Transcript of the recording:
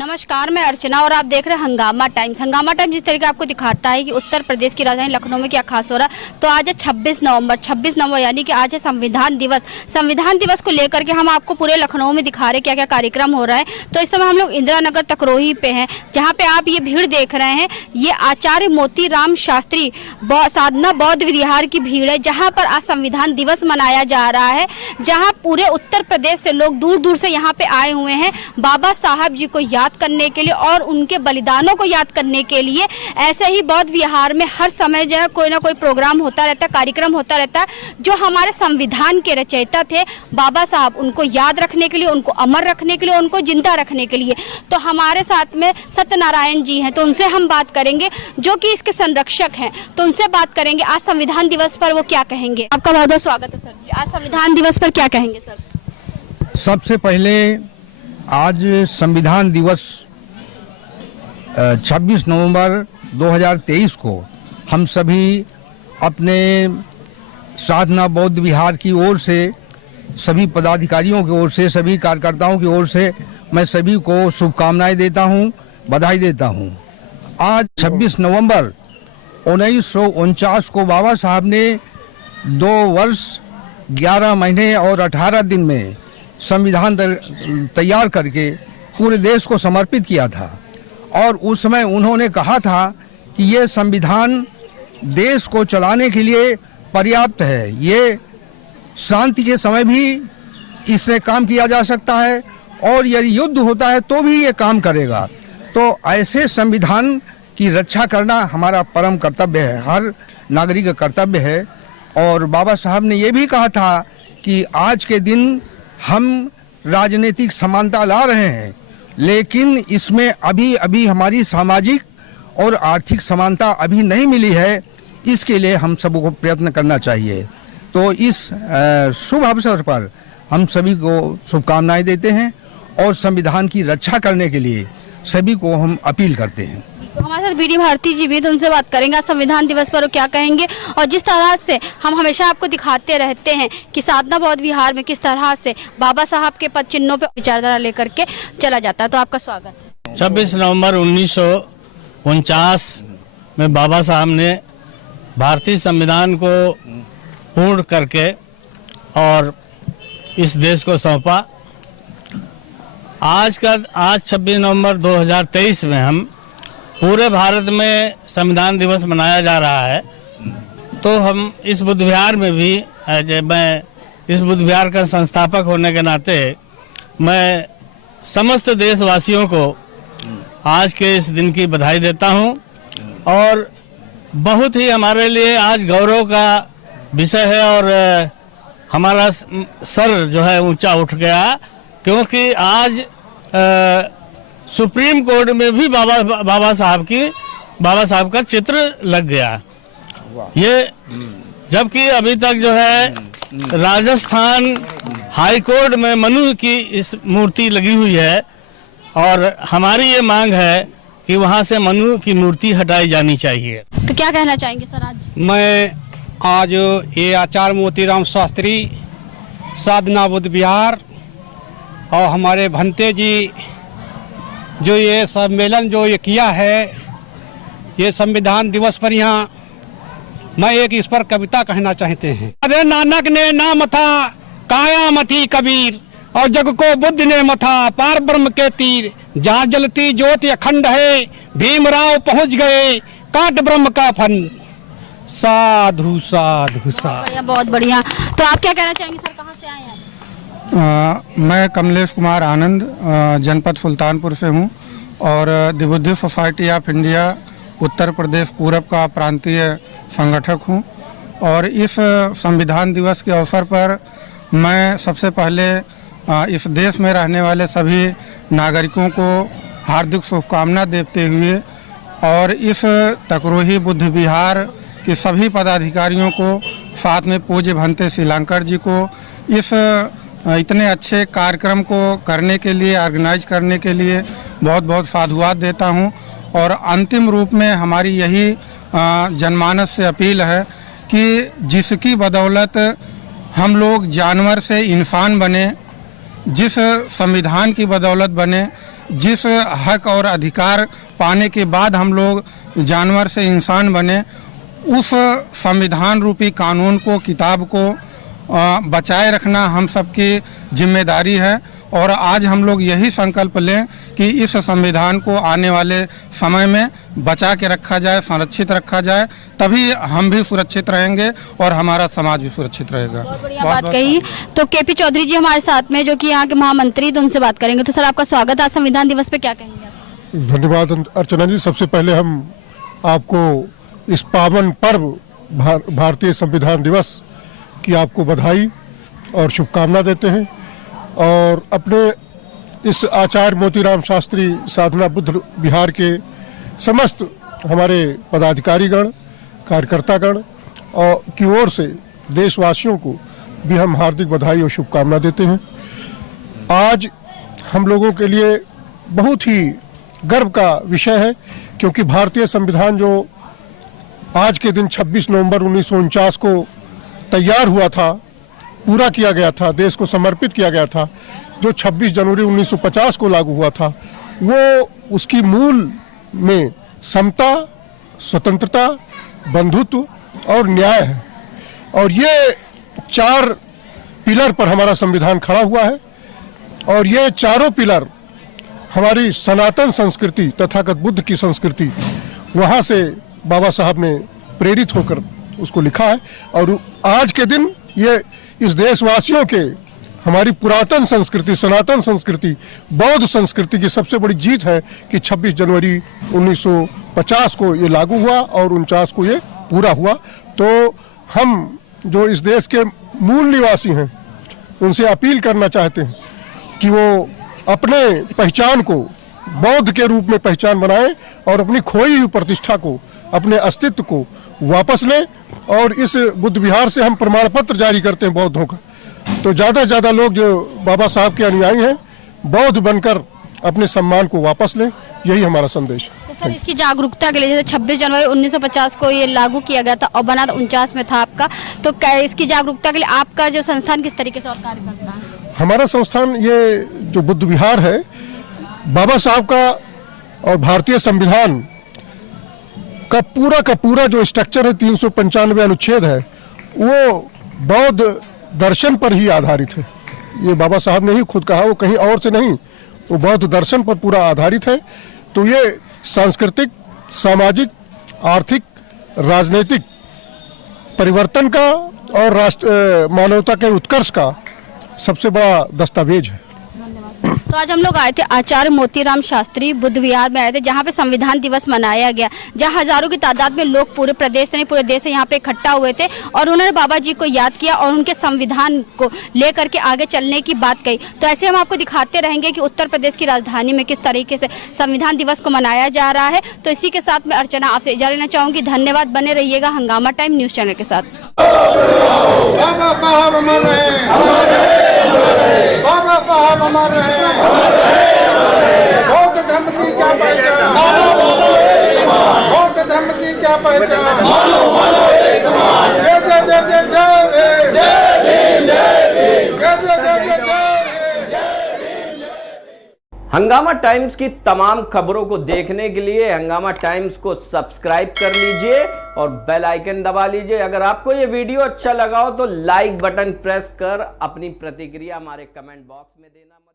नमस्कार, मैं अर्चना और आप देख रहे हैं हंगामा टाइम्स। हंगामा टाइम्स जिस तरीके आपको दिखाता है कि उत्तर प्रदेश की राजधानी लखनऊ में क्या खास हो रहा है। तो आज है 26 नवंबर यानी कि आज है संविधान दिवस। संविधान दिवस को लेकर के हम आपको पूरे लखनऊ में दिखा रहे क्या क्या कार्यक्रम हो रहा है। तो इस समय हम लोग इंदिरा नगर तकरोही पे हैं, जहाँ पे आप ये भीड़ देख रहे हैं। ये आचार्य मोतीराम शास्त्री साधना बौद्ध विहार की भीड़ है, जहाँ पर आज संविधान दिवस मनाया जा रहा है, जहाँ पूरे उत्तर प्रदेश से लोग दूर दूर से यहाँ पे आए हुए हैं बाबा साहब जी को याद करने के लिए और उनके बलिदानों को याद करने के लिए। ऐसे ही बौद्ध विहार में हर समय जो है कोई ना कोई प्रोग्राम होता रहता है, कार्यक्रम होता रहता है। जो हमारे संविधान के रचयिता थे बाबा साहब, उनको याद रखने के लिए, उनको अमर रखने के लिए, उनको जिंदा रखने के लिए। तो हमारे साथ में सत्यनारायण जी हैं, तो उनसे हम बात करेंगे जो कि इसके संरक्षक हैं। तो उनसे बात करेंगे आज संविधान दिवस पर वो क्या कहेंगे। आपका बहुत बहुत स्वागत है सर जी। आज संविधान दिवस पर क्या कहेंगे सर? सबसे पहले आज संविधान दिवस 26 नवंबर 2023 को हम सभी अपने साधना बौद्ध विहार की ओर से, सभी पदाधिकारियों की ओर से, सभी कार्यकर्ताओं की ओर से मैं सभी को शुभकामनाएं देता हूं, बधाई देता हूं। आज 26 नवंबर 1949 को बाबा साहब ने 2 वर्ष 11 महीने और 18 दिन में संविधान तैयार करके पूरे देश को समर्पित किया था। और उस समय उन्होंने कहा था कि ये संविधान देश को चलाने के लिए पर्याप्त है, ये शांति के समय भी इससे काम किया जा सकता है और यदि युद्ध होता है तो भी ये काम करेगा। तो ऐसे संविधान की रक्षा करना हमारा परम कर्तव्य है, हर नागरिक का कर्तव्य है। और बाबा साहब ने ये भी कहा था कि आज के दिन हम राजनीतिक समानता ला रहे हैं, लेकिन इसमें अभी हमारी सामाजिक और आर्थिक समानता अभी नहीं मिली है। इसके लिए हम सबको प्रयत्न करना चाहिए। तो इस शुभ अवसर पर हम सभी को शुभकामनाएं देते हैं और संविधान की रक्षा करने के लिए सभी को हम अपील करते हैं। तो हमारे साथ बीडी भारती जी भी, तो उनसे बात करेंगे संविधान दिवस पर क्या कहेंगे। और जिस तरह से हम हमेशा आपको दिखाते रहते हैं कि साधना बौद्ध विहार में किस तरह से बाबा साहब के पद चिन्हों पर विचारधारा लेकर के चला जाता है, तो आपका स्वागत है। 26 नवंबर 1949 में बाबा साहब ने भारतीय संविधान को पूर्ण करके और इस देश को सौंपा। आज 26 नवंबर 2023 में हम पूरे भारत में संविधान दिवस मनाया जा रहा है। तो हम इस बुद्ध विहार में भी, मैं इस बुद्ध विहार का संस्थापक होने के नाते मैं समस्त देशवासियों को आज के इस दिन की बधाई देता हूं। और बहुत ही हमारे लिए आज गौरव का विषय है और हमारा सर जो है ऊंचा उठ गया, क्योंकि आज सुप्रीम कोर्ट में भी बाबा साहब का चित्र लग गया। ये जबकि अभी तक जो है राजस्थान हाई कोर्ट में मनु की इस मूर्ति लगी हुई है और हमारी ये मांग है कि वहां से मनु की मूर्ति हटाई जानी चाहिए। तो क्या कहना चाहेंगे सर आज? मैं आज ये आचार्य मोतीराम शास्त्री साधना बौद्ध विहार और हमारे भंते जी जो ये सम्मेलन जो ये किया है, ये संविधान दिवस पर यहाँ मैं एक इस पर कविता कहना चाहते हैं। अरे नानक ने नाम था काया मथी कबीर और जग को बुद्ध ने मथा पार ब्रह्म के तीर, जहाँ जलती ज्योति अखंड है भीमराव पहुँच गए काट ब्रह्म का फन। साधु साधु साधु। बहुत बढ़िया। तो आप क्या कहना चाहेंगे सर, कहाँ से आए हैं? मैं कमलेश कुमार आनंद जनपद सुल्तानपुर से हूं और the Buddhist society of India Uttar Pradesh पूरब का प्रांतीय संगठक हूं। और इस संविधान दिवस के अवसर पर मैं सबसे पहले इस देश में रहने वाले सभी नागरिकों को हार्दिक शुभकामना देते हुए और इस तकरोही बुद्ध विहार के सभी पदाधिकारियों को, साथ में पूज्य भंते श्रीलंकर जी को इस इतने अच्छे कार्यक्रम को करने के लिए, ऑर्गेनाइज करने के लिए बहुत बहुत साधुवाद देता हूं। और अंतिम रूप में हमारी यही जनमानस से अपील है कि जिसकी बदौलत हम लोग जानवर से इंसान बने, जिस संविधान की बदौलत बने, जिस हक और अधिकार पाने के बाद हम लोग जानवर से इंसान बने, उस संविधान रूपी कानून को, किताब को बचाए रखना हम सबकी जिम्मेदारी है। और आज हम लोग यही संकल्प लें कि इस संविधान को आने वाले समय में बचा के रखा जाए, संरक्षित रखा जाए, तभी हम भी सुरक्षित रहेंगे और हमारा समाज भी सुरक्षित रहेगा। बहुत बढ़िया बात कही। तो केपी चौधरी जी हमारे साथ में, जो कि यहाँ के महामंत्री, तो उनसे बात करेंगे। तो सर, आपका स्वागत है। आज संविधान दिवस पे क्या कहेंगे आप? धन्यवाद अर्चना जी। सबसे पहले हम आपको इस पावन पर्व भारतीय संविधान दिवस की आपको बधाई और शुभकामना देते हैं, और अपने इस आचार्य मोतीराम शास्त्री साधना बुद्ध विहार के समस्त हमारे पदाधिकारीगण, कार्यकर्तागण और की ओर से देशवासियों को भी हम हार्दिक बधाई और शुभकामना देते हैं। आज हम लोगों के लिए बहुत ही गर्व का विषय है, क्योंकि भारतीय संविधान जो आज के दिन 26 नवंबर 1949 को तैयार हुआ था, पूरा किया गया था, देश को समर्पित किया गया था, जो 26 जनवरी 1950 को लागू हुआ था, वो उसकी मूल में समता, स्वतंत्रता, बंधुत्व और न्याय है। और ये 4 पिलर पर हमारा संविधान खड़ा हुआ है, और ये चारों पिलर हमारी सनातन संस्कृति, तथागत बुद्ध की संस्कृति, वहाँ से बाबा साहब ने प्रेरित होकर उसको लिखा है। और आज के दिन ये इस देशवासियों के, हमारी पुरातन संस्कृति, सनातन संस्कृति, बौद्ध संस्कृति की सबसे बड़ी जीत है कि 26 जनवरी 1950 को ये लागू हुआ और 49 को ये पूरा हुआ। तो हम जो इस देश के मूल निवासी हैं, उनसे अपील करना चाहते हैं कि वो अपने पहचान को बौद्ध के रूप में पहचान बनाएं और अपनी खोई हुई प्रतिष्ठा को, अपने अस्तित्व को वापस लें। और इस बुद्ध विहार से हम प्रमाण पत्र जारी करते हैं बौद्धों का, तो ज़्यादा से ज़्यादा लोग जो बाबा साहब के अनुयायी हैं, बौद्ध बनकर अपने सम्मान को वापस लें, यही हमारा संदेश है। तो सर, इसकी जागरूकता के लिए, जैसे 26 जनवरी 1950 को ये लागू किया गया था और बना 49 में था आपका, तो क्या इसकी जागरूकता के लिए आपका जो संस्थान किस तरीके से और कार्य करता है? हमारा संस्थान, ये जो बुद्ध विहार है, बाबा साहब का और भारतीय संविधान का पूरा जो स्ट्रक्चर है, 395 अनुच्छेद है, वो बौद्ध दर्शन पर ही आधारित है। ये बाबा साहब ने ही खुद कहा, वो कहीं और से नहीं, वो बौद्ध दर्शन पर पूरा आधारित है। तो ये सांस्कृतिक, सामाजिक, आर्थिक, राजनीतिक परिवर्तन का और मानवता के उत्कर्ष का सबसे बड़ा दस्तावेज है। तो आज हम लोग आए थे आचार्य मोतीराम शास्त्री बुद्ध विहार में आए थे, जहाँ पे संविधान दिवस मनाया गया, जहाँ हजारों की तादाद में लोग पूरे प्रदेश नहीं पूरे देश से यहाँ पे इकट्ठा हुए थे और उन्होंने बाबा जी को याद किया और उनके संविधान को लेकर के आगे चलने की बात कही। तो ऐसे हम आपको दिखाते रहेंगे कि उत्तर प्रदेश की राजधानी में किस तरीके से संविधान दिवस को मनाया जा रहा है। तो इसी के साथ मैं अर्चना आपसे इजाज़त लेना चाहूँगी। धन्यवाद, बने रहिएगा हंगामा टाइम न्यूज़ चैनल के साथ। बाबा साहब अमर रहे, बाबा साहब अमर रहे। बौद्ध धर्म की क्या पहचान, बौद्ध धर्म की क्या पहचान। जय जय जय जय जय जय जय जय जय। हंगामा टाइम्स की तमाम खबरों को देखने के लिए हंगामा टाइम्स को सब्सक्राइब कर लीजिए और बेल आइकन दबा लीजिए। अगर आपको ये वीडियो अच्छा लगा हो तो लाइक बटन प्रेस कर अपनी प्रतिक्रिया हमारे कमेंट बॉक्स में देना मत